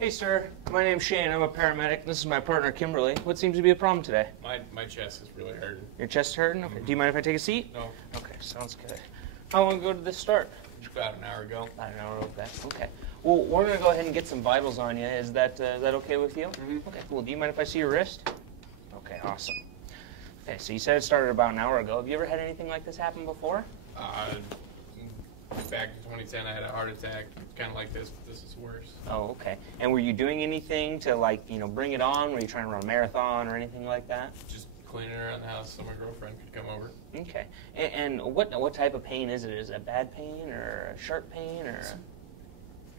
Hey, sir. My name's Shane. I'm a paramedic. This is my partner, Kimberly. What seems to be a problem today? My chest is really hurting. Your chest hurting? Okay. Do you mind if I take a seat? No. Okay, sounds good. How long ago did this start? About an hour ago. About an hour ago. Okay. Well, we're going to go ahead and get some vitals on you. Is that okay with you? Mm-hmm. Okay, cool. Do you mind if I see your wrist? Okay, awesome. Okay, so you said it started about an hour ago. Have you ever had anything like this happen before? Back in 2010, I had a heart attack, kind of like this, but this is worse. Oh, okay. And were you doing anything to, like, bring it on? Were you trying to run a marathon or anything like that? Just cleaning around the house so my girlfriend could come over. Okay. And what type of pain is it? Is it a bad pain or a sharp pain or?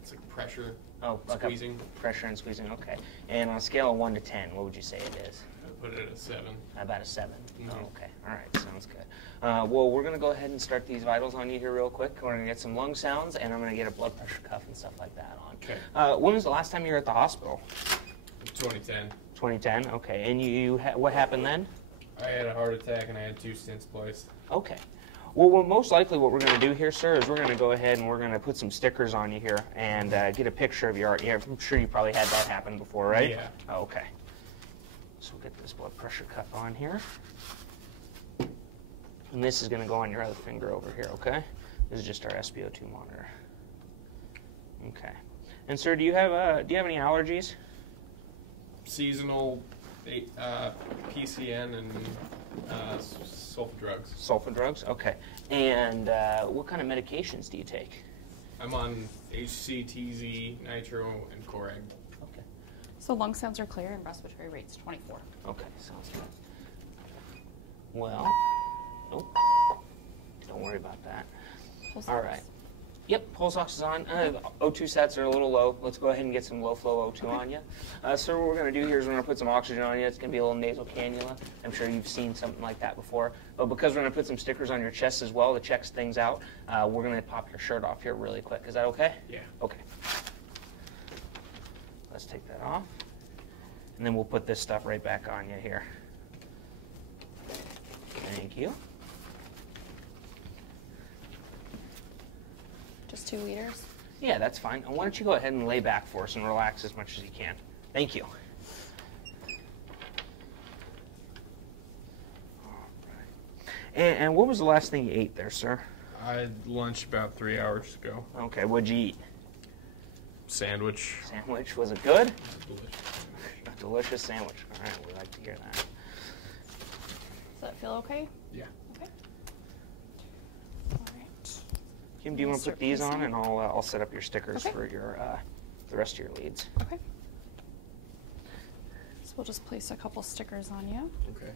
It's like pressure. Oh, squeezing. Like pressure and squeezing. Okay. And on a scale of 1 to 10, what would you say it is? I put it at a 7. About a 7. Mm-hmm. Oh, okay. All right. Sounds good. Well, we're going to go ahead and start these vitals on you here real quick. We're going to get some lung sounds, and I'm going to get a blood pressure cuff and stuff like that on. Okay. When was the last time you were at the hospital? 2010. 2010. Okay. And what happened then? I had a heart attack and I had 2 stents placed. Okay. Well, most likely what we're going to do here, sir, is we're going to go ahead and we're going to put some stickers on you here and get a picture of your heart. Yeah, I'm sure you probably had that happen before, right? Yeah. Oh, okay. So we'll get this blood pressure cuff on here. And this is going to go on your other finger over here, okay? This is just our SpO2 monitor. Okay. And sir, do you have any allergies? Seasonal PCN and sulfa drugs. Sulfa drugs? Okay. And what kind of medications do you take? I'm on HCTZ, nitro, and Coreg. Okay. So lung sounds are clear and respiratory rate's 24. Okay, sounds good. Well, nope. Don't worry about that. Pulse All ox. right. Yep, pulse ox is on. O2 sets are a little low. Let's go ahead and get some low flow O2 on you. So what we're going to do here is we're going to put some oxygen on you. It's going to be a little nasal cannula. I'm sure you've seen something like that before. But because we're going to put some stickers on your chest as well to check things out, we're going to pop your shirt off here really quick. Is that okay? Yeah. Okay. Let's take that off. And then we'll put this stuff right back on you here. Thank you. Just 2 liters. Yeah, that's fine. And why don't you go ahead and lay back for us and relax as much as you can. Thank you. All right. And what was the last thing you ate there, sir? I had lunch about 3 hours ago. Okay, what'd you eat? Sandwich. Sandwich. Was it good? Delicious. A delicious sandwich. All right, we like to hear that. Does that feel okay? Yeah. Okay. All right. Kim, do you want to put these on, and I'll set up your stickers Okay. for your the rest of your leads. Okay. So we'll just place a couple stickers on you. Okay.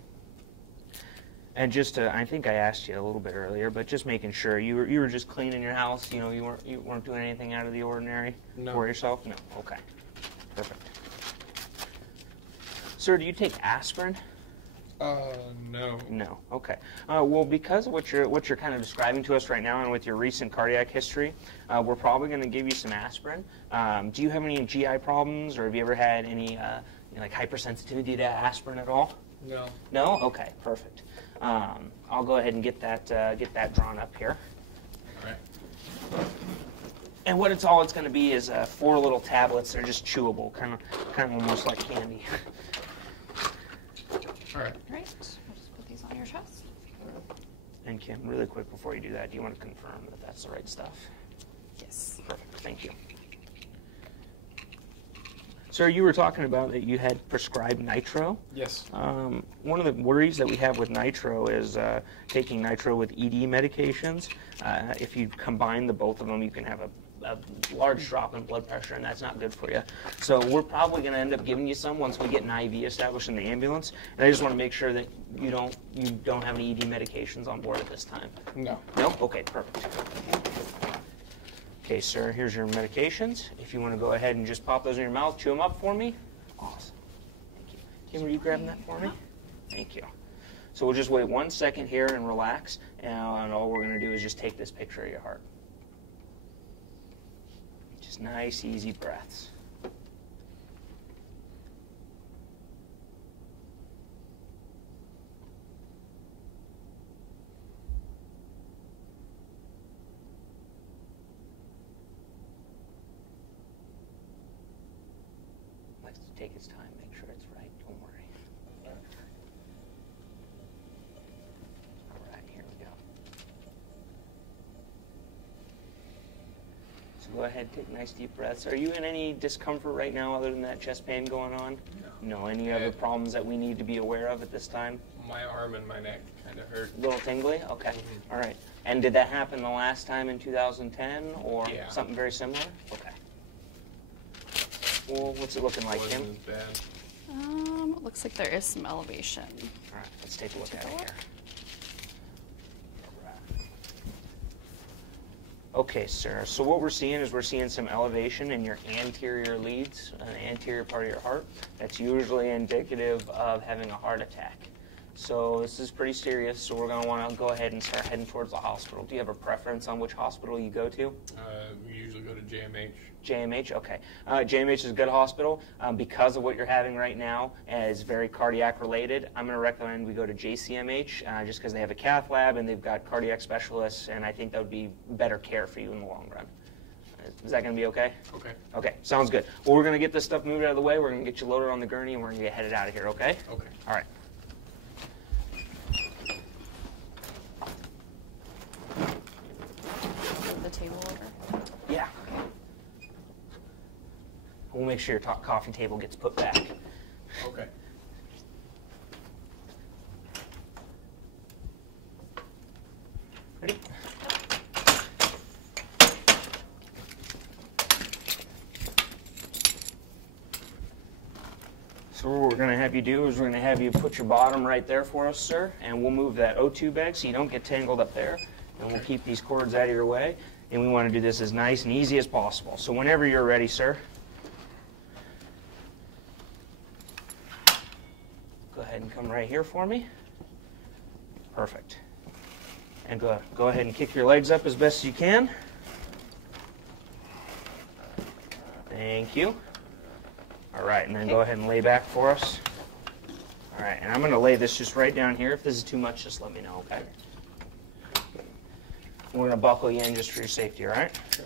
And just to, I think I asked you a little bit earlier, but just making sure you were just cleaning your house. You weren't doing anything out of the ordinary for yourself. No. Okay. Perfect. Sir, do you take aspirin? No. No. Okay. Well, because of what you're kind of describing to us right now, and with your recent cardiac history, we're probably going to give you some aspirin. Do you have any GI problems, or have you ever had any like hypersensitivity to aspirin at all? No. No. Okay. Perfect. I'll go ahead and get that drawn up here. All right. And what it's going to be is 4 little tablets. They're just chewable, kind of almost like candy. All right. All right. We'll just put these on your chest. And Kim, really quick before you do that, do you want to confirm that that's the right stuff? Yes. Perfect. Thank you. Sir, you were talking about that you had prescribed nitro. Yes. One of the worries that we have with nitro is taking nitro with ED medications. If you combine the both of them, you can have a large drop in blood pressure, and that's not good for you. So we're probably going to end up giving you some once we get an IV established in the ambulance. And I just want to make sure that you don't have any ED medications on board at this time. No. No? Okay, perfect. Okay, sir, here's your medications. If you want to go ahead and just pop those in your mouth, chew them up for me. Awesome. Thank you. Kim, are you grabbing that for me? Thank you. So we'll just wait 1 second here and relax, and all we're going to do is just take this picture of your heart. Just nice, easy breaths. take his time, make sure it's right. Don't worry. All right, here we go. So go ahead, take nice deep breaths. Are you in any discomfort right now other than that chest pain going on? No. Any other problems that we need to be aware of at this time? My arm and my neck kind of hurt. A little tingly? Okay. All right. And did that happen the last time in 2010 or something very similar? Okay. Well, what's it looking like, Kim? Wasn't as bad. It looks like there is some elevation. All right, let's take a look at it here. Okay, sir. So what we're seeing is we're seeing some elevation in your anterior leads, the anterior part of your heart. That's usually indicative of having a heart attack. So this is pretty serious, so we're going to want to go ahead and start heading towards the hospital. Do you have a preference on which hospital you go to? We usually go to JMH. JMH, okay. JMH is a good hospital. Because of what you're having right now, it's very cardiac related. I'm going to recommend we go to JCMH just because they have a cath lab and they've got cardiac specialists, and I think that would be better care for you in the long run. Is that going to be okay? Okay. Okay, sounds good. Well, we're going to get this stuff moved out of the way. We're going to get you loaded on the gurney, and we're going to get headed out of here, okay? Okay. All right. The table order. Yeah. We'll make sure your coffee table gets put back. Okay. Ready? So what we're going to have you do is we're going to have you put your bottom right there for us, sir, and we'll move that O2 bag so you don't get tangled up there, and we'll keep these cords out of your way, and we want to do this as nice and easy as possible. So whenever you're ready, sir, go ahead and come right here for me. Perfect. And go ahead and kick your legs up as best as you can. Thank you. All right, and then go ahead and lay back for us. All right, and I'm going to lay this just right down here. If this is too much, just let me know, okay? We're going to buckle you in just for your safety, all right? Sure.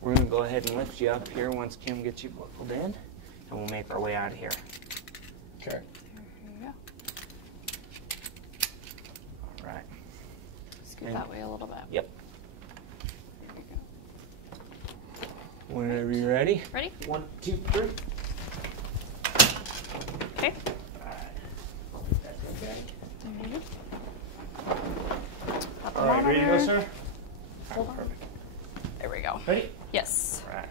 We're going to go ahead and lift you up here once Kim gets you buckled in, and we'll make our way out of here. Okay. There you go. All right. Scoot that way a little bit. Yep. There you go. Whenever you're ready. Ready? 1, 2, 3. Okay. All right. That's okay. There you go. Got the All right, ready to go, monitor. sir? Hold on. Perfect. There we go. Ready? Yes. All right.